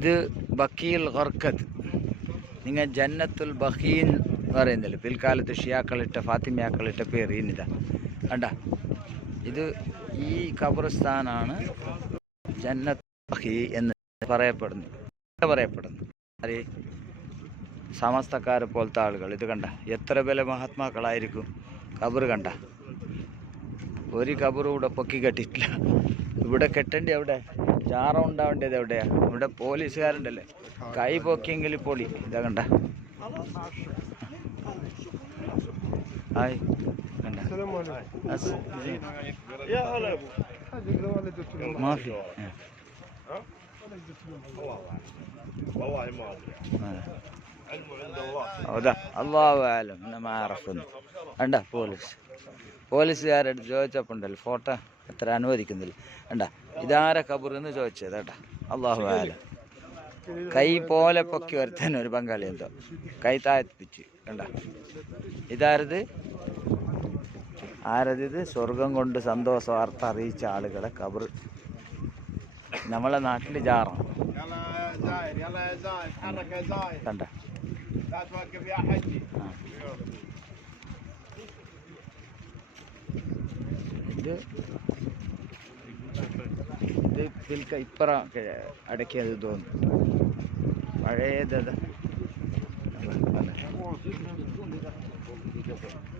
ഇത് ബക്കീൽ ഖർഖദ്. നിങ്ങൾ ജന്നത്തുൽ ബഖീൻ പറയുന്നില്ല, പിൽക്കാലത്ത് ഷിയാക്കളിട്ട ഫാത്തിമയാക്കളിട്ട പേര് ഇനിതാ കണ്ട. ഇത് ഈ ഖബർസ്ഥാനാണ് ജന്നത്തുൽ ബഖീ എന്ന് പറയപ്പെടുന്നു. സമസ്തക്കാരെ പോലത്തെ ആളുകൾ. ഇത് കണ്ട, എത്ര വില മഹാത്മാക്കളായിരിക്കും. ഖബർ കണ്ട, ഒരു ഖബറും ഇവിടെ പൊക്കി കെട്ടിയിട്ടില്ല. ഇവിടെ കെട്ടേണ്ടി എവിടെ, ജാറ ഉണ്ടാവേണ്ടത് എവിടെയാ? ഇവിടെ പോലീസുകാരുണ്ടല്ലേ, കൈ പൊക്കിയെങ്കിൽ പൊളി. ഇതാ കണ്ട, ഹായ് കണ്ട. മാഫി هذا الله أعلم أنا ما أعرف. عنده പോലീസുകാരെടുത്ത് ചോദിച്ചപ്പോൾ ഉണ്ടല്ലോ, ഫോട്ടോ എത്ര അനുവദിക്കുന്നില്ല. കണ്ട, ഇതാരെ ഖബറെന്ന് ചോദിച്ചത് കേട്ടാ. അള്ളാഹു ആലം. കൈ പോലെ പൊക്കി വരുത്താൻ ഒരു ബംഗാളി എന്തോ കൈ താഴ്ത്തിപ്പിച്ച് കണ്ട. ആരത് സ്വർഗം കൊണ്ട് സന്തോഷ വാർത്ത അറിയിച്ച ആളുകളെ ഖബർ നമ്മളെ നാട്ടിൽ ജാറാണ് കണ്ട. ഇത് ഇപ്പറ അടക്കിയത് തോന്നുന്നു, പഴയത്.